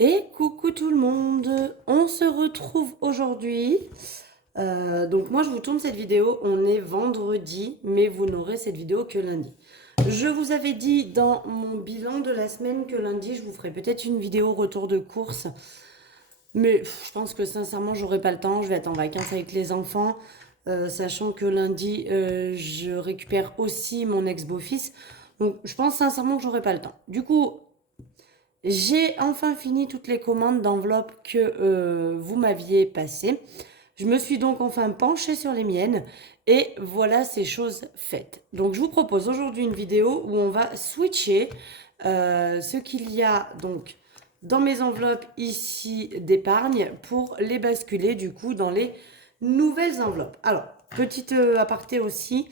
Et coucou tout le monde, on se retrouve aujourd'hui. Donc moi je vous tourne cette vidéo, on est vendredi, mais vous n'aurez cette vidéo que lundi. Je vous avais dit dans mon bilan de la semaine que lundi je vous ferai peut-être une vidéo retour de course. Mais je pense que sincèrement j'aurai pas le temps, je vais être en vacances avec les enfants. Sachant que lundi je récupère aussi mon ex-beau-fils. Donc je pense sincèrement que j'aurai pas le temps. Du coup, j'ai enfin fini toutes les commandes d'enveloppes que vous m'aviez passées. Je me suis donc enfin penchée sur les miennes et voilà ces choses faites. Donc je vous propose aujourd'hui une vidéo où on va switcher ce qu'il y a donc dans mes enveloppes ici d'épargne pour les basculer du coup dans les nouvelles enveloppes. Alors, petite aparté aussi,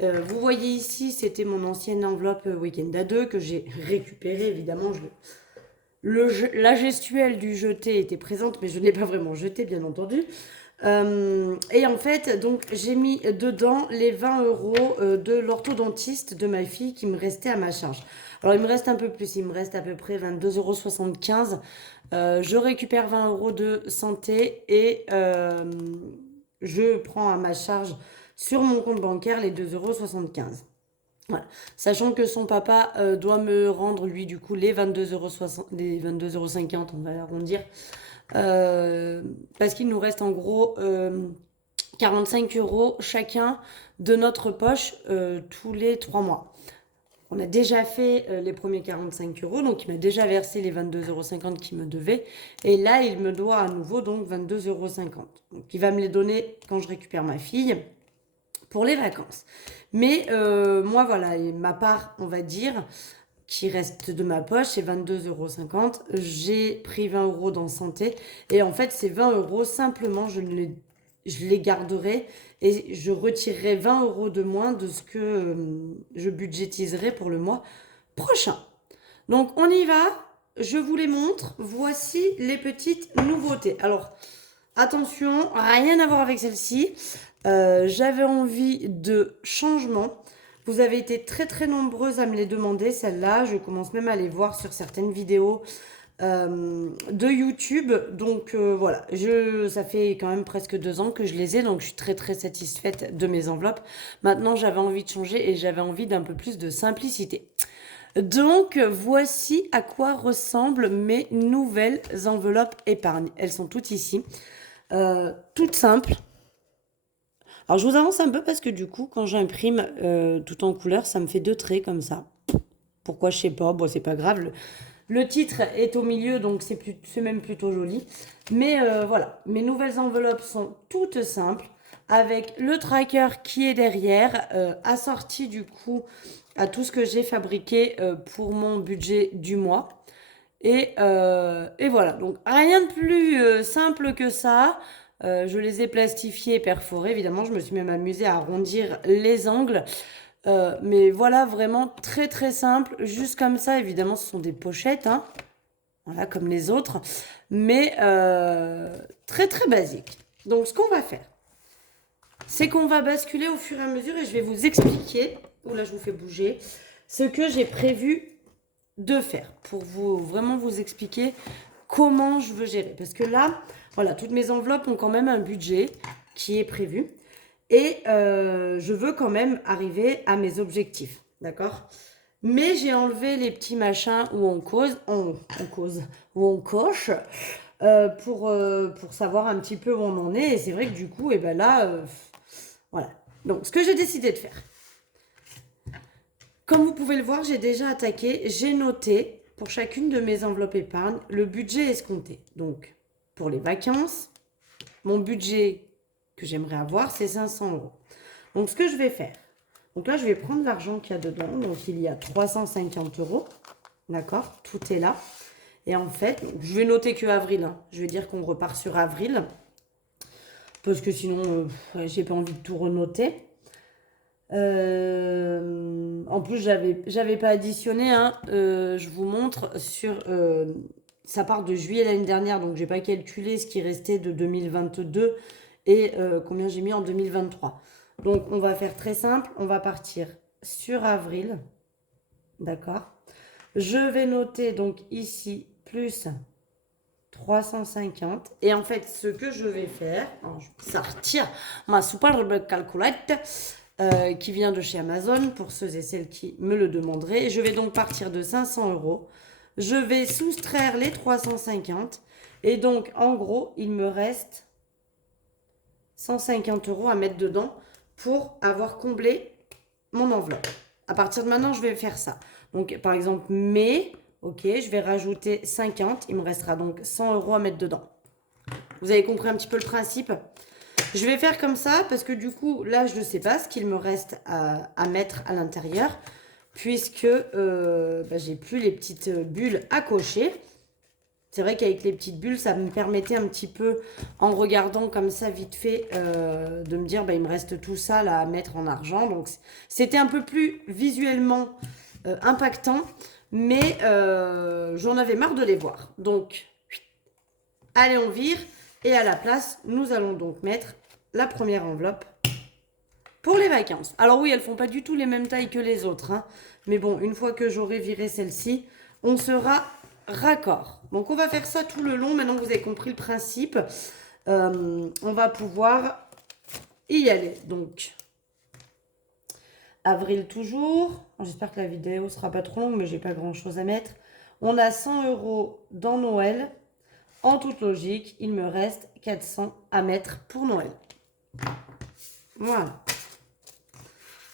vous voyez ici, c'était mon ancienne enveloppe week-end à 2 que j'ai récupérée évidemment. La gestuelle du jeté était présente, mais je ne l'ai pas vraiment jeté, bien entendu. Et en fait, donc, j'ai mis dedans les 20 euros de l'orthodontiste de ma fille qui me restait à ma charge. Alors, il me reste un peu plus, il me reste à peu près 22,75 €. Je récupère 20 euros de santé et je prends à ma charge sur mon compte bancaire les 2,75 €. Voilà. Sachant que son papa doit me rendre, lui, du coup, les 22,60 €, les 22,50 €, on va arrondir. Parce qu'il nous reste en gros 45 euros chacun de notre poche tous les 3 mois. On a déjà fait les premiers 45 euros, donc il m'a déjà versé les 22,50 € qu'il me devait. Et là, il me doit à nouveau donc 22,50 €. Donc il va me les donner quand je récupère ma fille pour les vacances. Mais moi, voilà, et ma part, on va dire, qui reste de ma poche, c'est 22,50 €. J'ai pris 20 euros dans santé. Et en fait, ces 20 euros, simplement, je les garderai et je retirerai 20 euros de moins de ce que je budgétiserai pour le mois prochain. Donc, on y va. Je vous les montre. Voici les petites nouveautés. Alors, attention, rien à voir avec celle-ci. J'avais envie de changement. Vous avez été très très nombreuses à me les demander, celles-là. Je commence même à les voir sur certaines vidéos de YouTube. Donc voilà, ça fait quand même presque 2 ans que je les ai, donc je suis très très satisfaite de mes enveloppes. Maintenant, j'avais envie de changer et j'avais envie d'un peu plus de simplicité. Donc, voici à quoi ressemblent mes nouvelles enveloppes épargne. Elles sont toutes ici, toutes simples. Alors, je vous avance un peu parce que du coup, quand j'imprime tout en couleur, ça me fait deux traits comme ça. Pourquoi, je sais pas. Bon, c'est pas grave. Le titre est au milieu, donc c'est même plutôt joli. Mais voilà, mes nouvelles enveloppes sont toutes simples, avec le tracker qui est derrière, assorti du coup à tout ce que j'ai fabriqué pour mon budget du mois. Et voilà, donc rien de plus simple que ça. Je les ai plastifiés, perforés, évidemment. Je me suis même amusée à arrondir les angles. Mais voilà, vraiment très très simple. Juste comme ça, évidemment, ce sont des pochettes, hein. Voilà, comme les autres. Mais très très basique. Donc, ce qu'on va faire, c'est qu'on va basculer au fur et à mesure et je vais vous expliquer, ou là je vous fais bouger, ce que j'ai prévu de faire pour vous vraiment vous expliquer comment je veux gérer. Parce que là, voilà, toutes mes enveloppes ont quand même un budget qui est prévu et je veux quand même arriver à mes objectifs, d'accord? Mais j'ai enlevé les petits machins où on cause, où on coche pour savoir un petit peu où on en est. Et c'est vrai que du coup, et ben là, voilà. Donc, ce que j'ai décidé de faire, comme vous pouvez le voir, j'ai déjà attaqué, j'ai noté pour chacune de mes enveloppes épargne le budget escompté. Donc, pour les vacances, mon budget que j'aimerais avoir, c'est 500 euros. Donc, ce que je vais faire, donc là, je vais prendre l'argent qu'il y a dedans. Donc, il y a 350 euros. D'accord? Tout est là. Et en fait, je vais noter que avril, hein. Je vais dire qu'on repart sur avril. Parce que sinon, j'ai pas envie de tout renoter. En plus, j'avais pas additionné, hein. Je vous montre sur. Ça part de juillet l'année dernière, donc j'ai pas calculé ce qui restait de 2022 et combien j'ai mis en 2023. Donc, on va faire très simple. On va partir sur avril. D'accord? Je vais noter donc ici plus 350. Et en fait, ce que je vais faire, alors, je vais sortir ma superbe calculette qui vient de chez Amazon pour ceux et celles qui me le demanderaient. Je vais donc partir de 500 euros. Je vais soustraire les 350. Et donc, en gros, il me reste 150 euros à mettre dedans pour avoir comblé mon enveloppe. À partir de maintenant, je vais faire ça. Donc, par exemple, mai, ok, je vais rajouter 50. Il me restera donc 100 euros à mettre dedans. Vous avez compris un petit peu le principe? Je vais faire comme ça parce que du coup, là, je ne sais pas ce qu'il me reste à mettre à l'intérieur puisque j'ai plus les petites bulles à cocher. C'est vrai qu'avec les petites bulles, ça me permettait un petit peu, en regardant comme ça vite fait, de me dire, il me reste tout ça là à mettre en argent. Donc, c'était un peu plus visuellement impactant, mais j'en avais marre de les voir. Donc, allez, on vire. Et à la place, nous allons donc mettre la première enveloppe pour les vacances. Alors oui, elles font pas du tout les mêmes tailles que les autres, hein, mais bon, une fois que j'aurai viré celle-ci, on sera raccord. Donc on va faire ça tout le long. Maintenant que vous avez compris le principe, on va pouvoir y aller. Donc avril toujours. J'espère que la vidéo sera pas trop longue, mais j'ai pas grand chose à mettre. On a 100 euros dans Noël. En toute logique, il me reste 400 à mettre pour Noël. Voilà.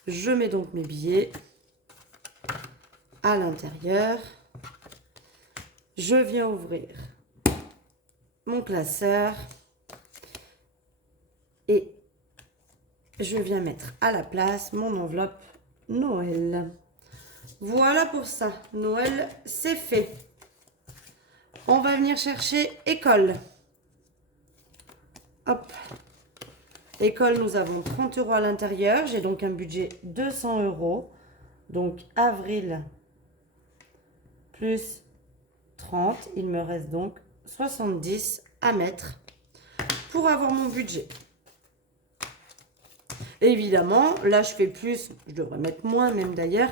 Je mets donc mes billets à l'intérieur. Je viens ouvrir mon classeur et je viens mettre à la place mon enveloppe Noël. Voilà pour ça. Noël, c'est fait. On va venir chercher école. Hop. École, nous avons 30 euros à l'intérieur. J'ai donc un budget 200 euros. Donc, avril plus 30. Il me reste donc 70 à mettre pour avoir mon budget. Évidemment, là, je fais plus. Je devrais mettre moins même d'ailleurs.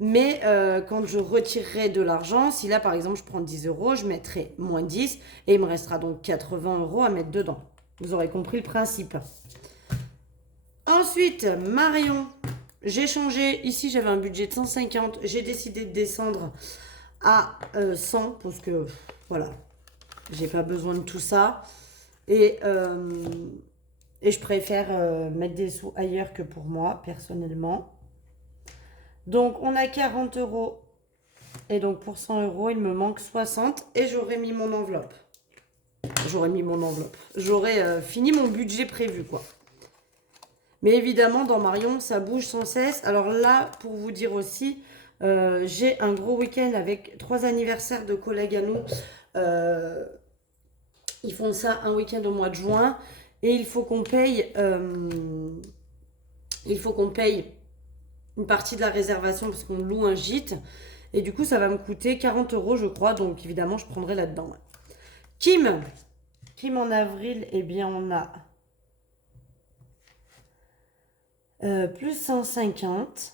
Mais quand je retirerai de l'argent, si là, par exemple, je prends 10 euros, je mettrai moins 10 et il me restera donc 80 euros à mettre dedans. Vous aurez compris le principe. Ensuite, Marion, j'ai changé. Ici, j'avais un budget de 150. J'ai décidé de descendre à 100 parce que, voilà, j'ai pas besoin de tout ça. Et je préfère mettre des sous ailleurs que pour moi, personnellement. Donc, on a 40 euros. Et donc, pour 100 euros, il me manque 60. Et j'aurais mis mon enveloppe. J'aurais fini mon budget prévu, quoi. Mais évidemment, dans Marion, ça bouge sans cesse. Alors là, pour vous dire aussi, j'ai un gros week-end avec 3 anniversaires de collègues à nous. Ils font ça un week-end au mois de juin. Et il faut qu'on paye... une partie de la réservation parce qu'on loue un gîte. Et du coup, ça va me coûter 40 euros, je crois. Donc, évidemment, je prendrai là-dedans. Kim en avril, eh bien, on a plus 150.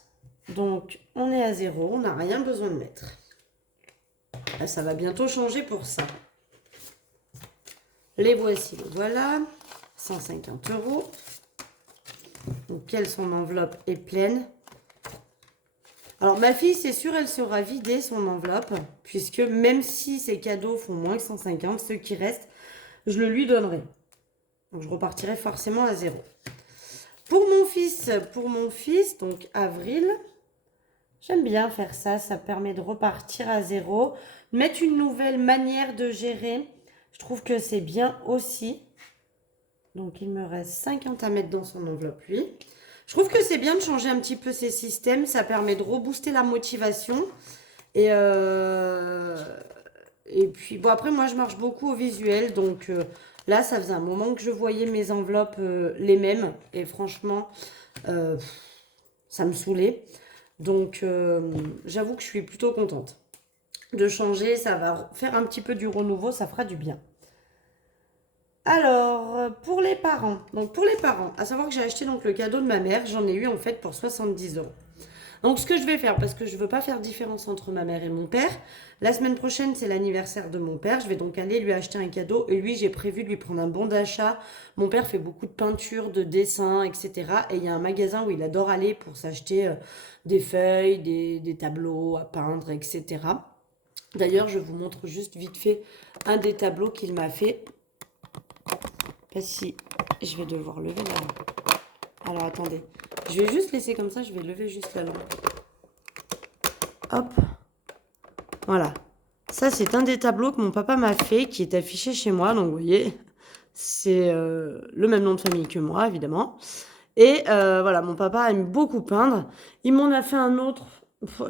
Donc, on est à 0. On n'a rien besoin de mettre. Là, ça va bientôt changer pour ça. Les voici, les voilà. 150 euros. Donc, elle, son enveloppe est pleine. Alors, ma fille, c'est sûr, elle sera vidée, son enveloppe, puisque même si ses cadeaux font moins que 150, ceux qui restent, je le lui donnerai. Donc, je repartirai forcément à 0. Pour mon fils, donc avril, j'aime bien faire ça. Ça permet de repartir à 0. Mettre une nouvelle manière de gérer, je trouve que c'est bien aussi. Donc, il me reste 50 à mettre dans son enveloppe, lui. Je trouve que c'est bien de changer un petit peu ces systèmes. Ça permet de rebooster la motivation. Et puis, bon, après, moi, je marche beaucoup au visuel. Donc, là, ça faisait un moment que je voyais mes enveloppes les mêmes. Et franchement, ça me saoulait. Donc, j'avoue que je suis plutôt contente de changer. Ça va faire un petit peu du renouveau. Ça fera du bien. Alors, pour les parents. Donc, pour les parents, à savoir que j'ai acheté donc le cadeau de ma mère. J'en ai eu en fait pour 70 euros. Donc ce que je vais faire, parce que je ne veux pas faire différence entre ma mère et mon père, la semaine prochaine c'est l'anniversaire de mon père, je vais donc aller lui acheter un cadeau et lui j'ai prévu de lui prendre un bon d'achat. Mon père fait beaucoup de peinture, de dessin, etc. Et il y a un magasin où il adore aller pour s'acheter des feuilles, des tableaux à peindre, etc. D'ailleurs je vous montre juste vite fait un des tableaux qu'il m'a fait. Pas si je vais devoir lever la lampe. Alors attendez, je vais juste laisser comme ça, je vais lever juste la lampe. Hop, voilà. Ça c'est un des tableaux que mon papa m'a fait, qui est affiché chez moi, donc vous voyez, c'est le même nom de famille que moi évidemment. Et voilà, mon papa aime beaucoup peindre. Il m'en a fait un autre.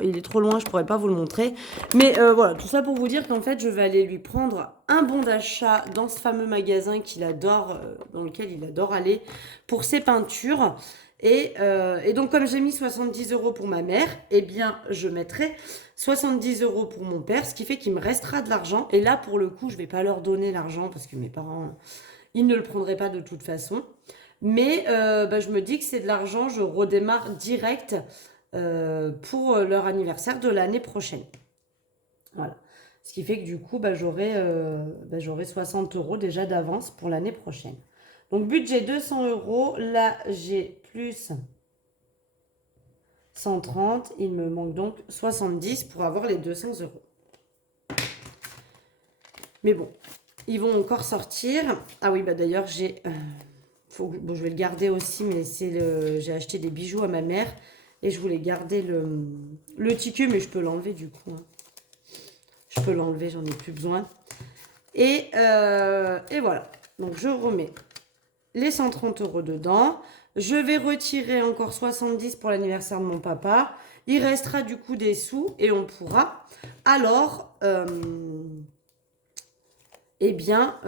Il est trop loin, je pourrais pas vous le montrer. Mais voilà, tout ça pour vous dire qu'en fait, je vais aller lui prendre un bon d'achat dans ce fameux magasin qu'il adore, dans lequel il adore aller pour ses peintures. Et donc, comme j'ai mis 70 euros pour ma mère, eh bien, je mettrai 70 euros pour mon père, ce qui fait qu'il me restera de l'argent. Et là, pour le coup, je vais pas leur donner l'argent parce que mes parents, ils ne le prendraient pas de toute façon. Mais bah, je me dis que c'est de l'argent, je redémarre direct pour leur anniversaire de l'année prochaine. Voilà. Ce qui fait que du coup, bah, j'aurai 60 euros déjà d'avance pour l'année prochaine. Donc budget 200 euros, là j'ai plus 130, il me manque donc 70 pour avoir les 200 euros. Mais bon, ils vont encore sortir. Ah oui, bah d'ailleurs j'ai... bon, je vais le garder aussi, mais j'ai acheté des bijoux à ma mère et je voulais garder le ticket, mais je peux l'enlever du coup. Hein. Je peux l'enlever, j'en ai plus besoin. Et voilà. Donc je remets les 130 euros dedans. Je vais retirer encore 70 pour l'anniversaire de mon papa. Il restera du coup des sous et on pourra alors eh bien,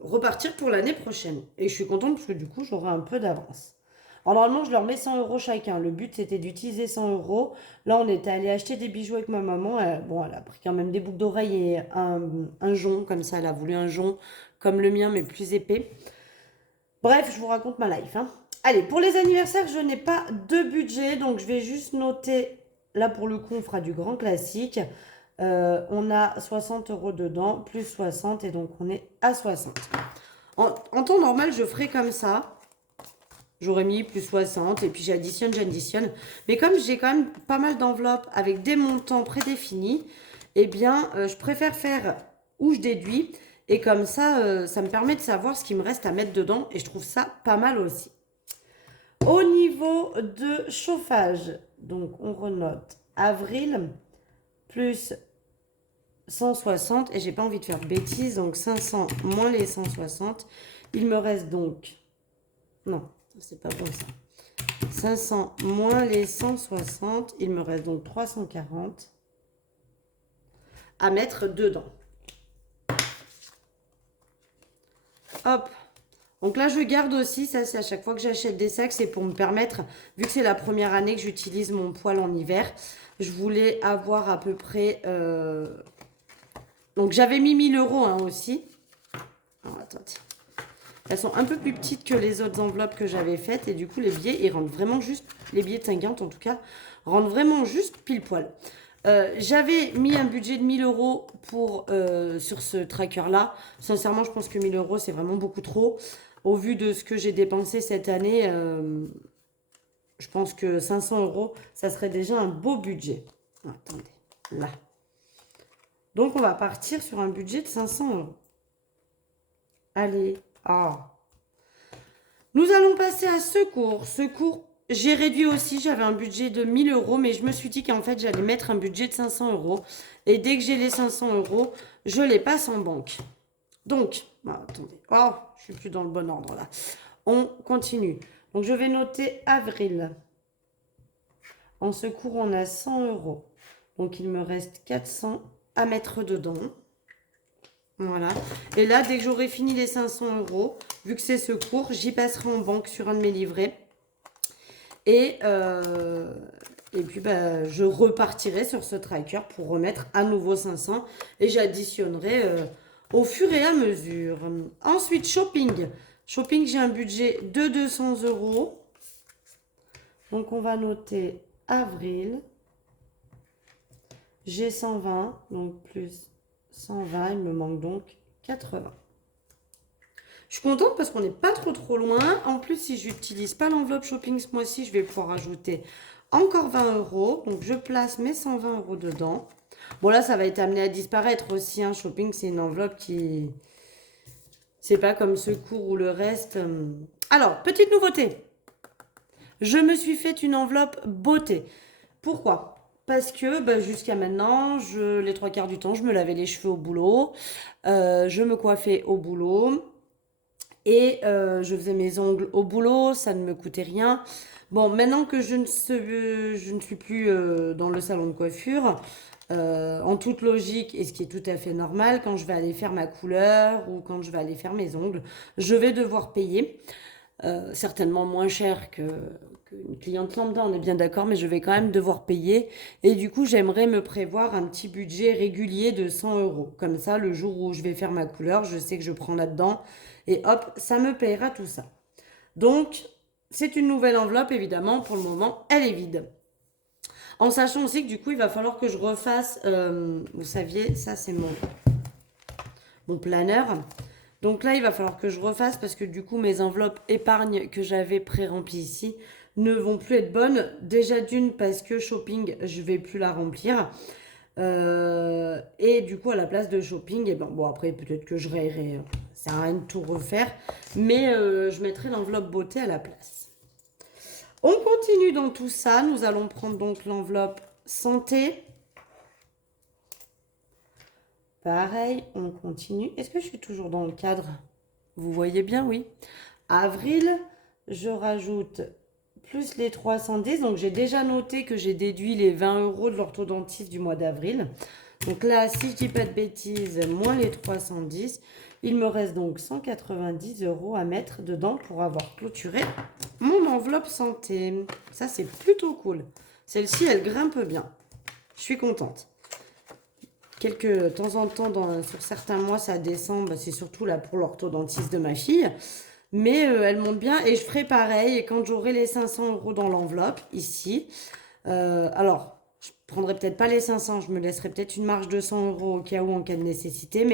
repartir pour l'année prochaine. Et je suis contente parce que du coup, j'aurai un peu d'avance. Alors, normalement, je leur mets 100 euros chacun. Le but, c'était d'utiliser 100 euros. Là, on était allé acheter des bijoux avec ma maman. Bon, elle a pris quand même des boucles d'oreilles et un jonc, comme ça. Elle a voulu un jonc comme le mien, mais plus épais. Bref, je vous raconte ma life. Hein. Allez, pour les anniversaires, je n'ai pas de budget. Donc, je vais juste noter. Là, pour le coup, on fera du grand classique. On a 60 euros dedans, plus 60, et donc on est à 60. En temps normal, je ferai comme ça. J'aurais mis plus 60, et puis j'additionne. Mais comme j'ai quand même pas mal d'enveloppes avec des montants prédéfinis, eh bien, je préfère faire où je déduis. Et comme ça, ça me permet de savoir ce qu'il me reste à mettre dedans, et je trouve ça pas mal aussi. Au niveau de chauffage, donc on renote avril, plus 160 et j'ai pas envie de faire de bêtises, donc 500 moins les 160, il me reste donc, non, c'est pas bon ça, 500 moins les 160, il me reste donc 340 à mettre dedans. Hop. Donc là, je garde aussi, ça c'est à chaque fois que j'achète des sacs, c'est pour me permettre, vu que c'est la première année que j'utilise mon poêle en hiver, je voulais avoir à peu près... Donc j'avais mis 1000 euros hein, aussi. Alors attendez. Elles sont un peu plus petites que les autres enveloppes que j'avais faites. Et du coup, les billets, ils rentrent vraiment juste... Les billets de 50 en tout cas, rentrent vraiment juste pile poil. J'avais mis un budget de 1000 euros sur ce tracker-là. Sincèrement, je pense que 1000 euros, c'est vraiment beaucoup trop. Au vu de ce que j'ai dépensé cette année, je pense que 500 euros, ça serait déjà un beau budget. Attendez, là. Donc, on va partir sur un budget de 500 euros. Allez. Ah. Nous allons passer à secours. Secours, j'ai réduit aussi. J'avais un budget de 1000 euros, mais je me suis dit qu'en fait, j'allais mettre un budget de 500 euros. Et dès que j'ai les 500 euros, je les passe en banque. Donc, attendez. Oh, je suis plus dans le bon ordre là. On continue. Donc, je vais noter avril. En secours, on a 100 euros. Donc, il me reste 400 à mettre dedans. Voilà. Et là, dès que j'aurai fini les 500 euros, vu que c'est secours, j'y passerai en banque sur un de mes livrets. Et puis, bah, je repartirai sur ce tracker pour remettre à nouveau 500. Et j'additionnerai au fur et à mesure. Ensuite, shopping. Shopping, j'ai un budget de 200 euros. Donc, on va noter avril, j'ai 120, donc plus 120, il me manque donc 80. Je suis contente parce qu'on n'est pas trop loin. En plus, si je n'utilise pas l'enveloppe shopping ce mois-ci, je vais pouvoir ajouter encore 20 euros. Donc, je place mes 120 euros dedans. Bon, là, ça va être amené à disparaître aussi. Hein. Shopping, c'est une enveloppe qui... C'est pas comme secours ou le reste. Alors, petite nouveauté. Je me suis fait une enveloppe beauté. Pourquoi? Parce que bah, jusqu'à maintenant, les trois quarts du temps, je me lavais les cheveux au boulot. Je me coiffais au boulot. Et je faisais mes ongles au boulot, ça ne me coûtait rien. Bon, maintenant que je ne suis plus dans le salon de coiffure, en toute logique, et ce qui est tout à fait normal, quand je vais aller faire ma couleur ou quand je vais aller faire mes ongles, je vais devoir payer. Certainement moins cher qu'une cliente lambda, on est bien d'accord, mais je vais quand même devoir payer. Et du coup, j'aimerais me prévoir un petit budget régulier de 100 euros. Comme ça, le jour où je vais faire ma couleur, je sais que je prends là-dedans. Et hop, ça me payera tout ça. Donc, c'est une nouvelle enveloppe, évidemment. Pour le moment, elle est vide. En sachant aussi que du coup, il va falloir que je refasse, vous saviez, ça c'est mon planeur. Donc là, il va falloir que je refasse parce que du coup, mes enveloppes épargne que j'avais pré-remplies ici ne vont plus être bonnes. Déjà d'une parce que shopping, je vais plus la remplir. Et du coup, à la place de shopping, et ben, bon, après, peut-être que je rayerai. Ça sert à rien de tout refaire. Mais je mettrai l'enveloppe beauté à la place. On continue dans tout ça. Nous allons prendre donc l'enveloppe santé. Pareil, on continue. Est-ce que je suis toujours dans le cadre? Vous voyez bien, oui. Avril, je rajoute plus les 310. Donc, j'ai déjà noté que j'ai déduit les 20 euros de l'orthodontiste du mois d'avril. Donc là, si je dis pas de bêtises, moins les 310, il me reste donc 190 euros à mettre dedans pour avoir clôturé mon enveloppe santé. Ça, c'est plutôt cool. Celle-ci, elle grimpe bien. Je suis contente. De temps en temps, sur certains mois, ça descend. Bah, c'est surtout là pour l'orthodontiste de ma fille. Mais elle monte bien et je ferai pareil. Et quand j'aurai les 500 euros dans l'enveloppe, ici, alors, je prendrai peut-être pas les 500, je me laisserai peut-être une marge de 100 euros au cas où, en cas de nécessité.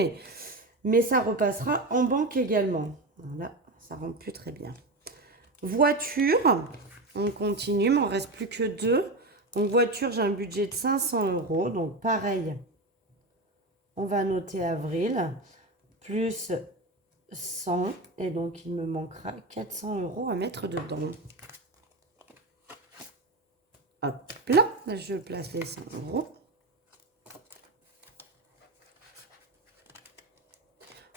Mais ça repassera en banque également. Voilà, ça rentre plus très bien. Voiture, on continue, il m'en reste plus que deux. Donc voiture, j'ai un budget de 500 euros. Donc pareil. On va noter avril, plus 100, et donc il me manquera 400 euros à mettre dedans. Hop là, je place les 100 euros.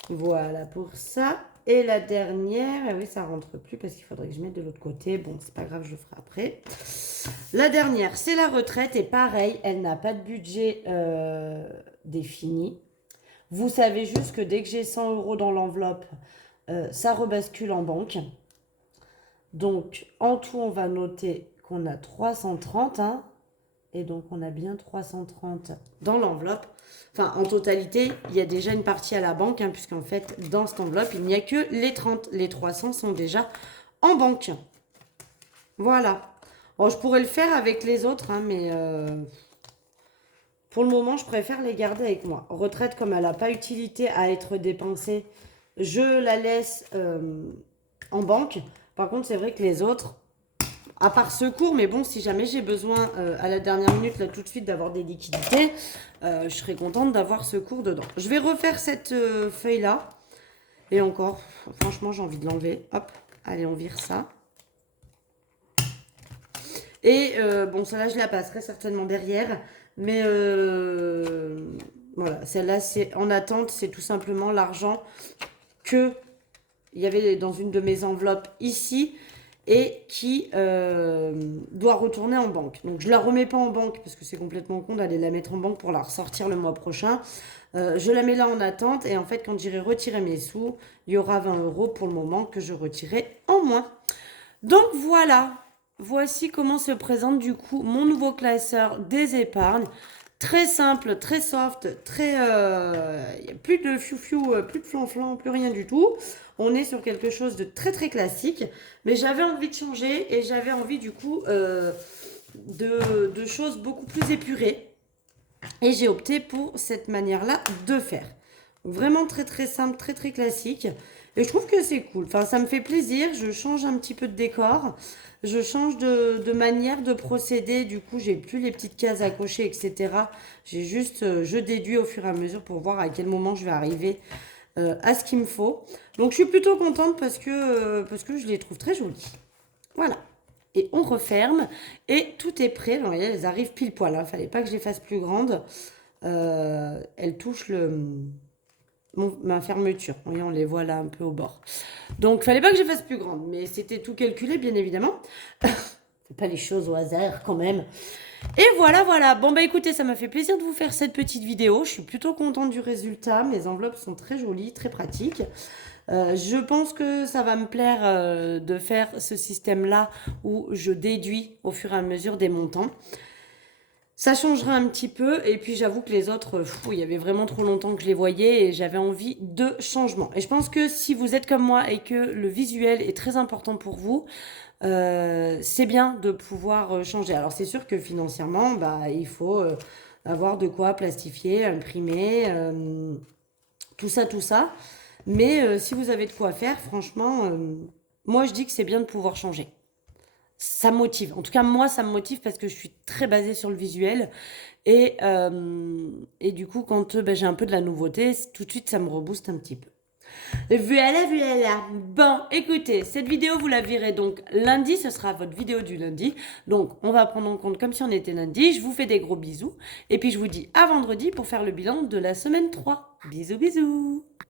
Voilà pour ça. Et la dernière, eh oui, ça rentre plus parce qu'il faudrait que je mette de l'autre côté. Bon, c'est pas grave, je le ferai après. La dernière, c'est la retraite. Et pareil, elle n'a pas de budget défini. Vous savez juste que dès que j'ai 100 euros dans l'enveloppe, ça rebascule en banque. Donc, en tout, on va noter qu'on a 330. Hein, et donc, on a bien 330 dans l'enveloppe. Enfin, en totalité, il y a déjà une partie à la banque, hein, puisqu'en fait, dans cette enveloppe, il n'y a que les 30. Les 300 sont déjà en banque. Voilà. Bon, je pourrais le faire avec les autres, hein, mais pour le moment, je préfère les garder avec moi. Retraite, comme elle n'a pas utilité à être dépensée, je la laisse en banque. Par contre, c'est vrai que les autres, à part secours, mais bon, si jamais j'ai besoin à la dernière minute, là tout de suite, d'avoir des liquidités, je serais contente d'avoir secours dedans. Je vais refaire cette feuille-là. Et encore, franchement, j'ai envie de l'enlever. Hop, allez, on vire ça. Et bon, celle-là, je la passerai certainement derrière. Mais voilà, celle-là, c'est en attente. C'est tout simplement l'argent que il y avait dans une de mes enveloppes ici et qui doit retourner en banque. Donc je la remets pas en banque parce que c'est complètement con d'aller la mettre en banque pour la ressortir le mois prochain. Je la mets là en attente et en fait quand j'irai retirer mes sous, il y aura 20 euros pour le moment que je retirerai en moins. Donc voilà, voici comment se présente du coup mon nouveau classeur des épargnes. Très simple, très soft, très... Il n'y a plus de fiou-fiou, plus de flan-flan, plus rien du tout. On est sur quelque chose de très très classique. Mais j'avais envie de changer et j'avais envie du coup de choses beaucoup plus épurées. Et j'ai opté pour cette manière-là de faire. Vraiment très très simple, très très classique. Et je trouve que c'est cool. Enfin, ça me fait plaisir. Je change un petit peu de décor. Je change de manière de procéder. Du coup, j'ai plus les petites cases à cocher, etc. J'ai juste, je déduis au fur et à mesure pour voir à quel moment je vais arriver à ce qu'il me faut. Donc, je suis plutôt contente parce que je les trouve très jolies. Voilà. Et on referme. Et tout est prêt. Alors, regardez, elles arrivent pile poil. Il fallait pas que je les fasse plus grandes. Elles touchent ma fermeture. Voyez, on les voit là un peu au bord. Donc, il fallait pas que je fasse plus grande. Mais c'était tout calculé, bien évidemment. Fais pas les choses au hasard quand même. Et voilà, voilà. Bon, bah écoutez, ça m'a fait plaisir de vous faire cette petite vidéo. Je suis plutôt contente du résultat. Mes enveloppes sont très jolies, très pratiques. Je pense que ça va me plaire de faire ce système-là où je déduis au fur et à mesure des montants. Ça changera un petit peu. Et puis j'avoue que les autres, il y avait vraiment trop longtemps que je les voyais et j'avais envie de changement. Et je pense que si vous êtes comme moi et que le visuel est très important pour vous, c'est bien de pouvoir changer. Alors c'est sûr que financièrement, bah, il faut avoir de quoi plastifier, imprimer, tout ça, tout ça. Mais si vous avez de quoi faire, franchement, moi je dis que c'est bien de pouvoir changer. Ça motive. En tout cas, moi, ça me motive parce que je suis très basée sur le visuel. Et du coup, quand ben, j'ai un peu de la nouveauté, tout de suite, ça me rebooste un petit peu. Voilà, voilà. Bon, écoutez, cette vidéo, vous la verrez donc lundi. Ce sera votre vidéo du lundi. Donc, on va prendre en compte comme si on était lundi. Je vous fais des gros bisous. Et puis, je vous dis à vendredi pour faire le bilan de la semaine 3. Bisous, bisous.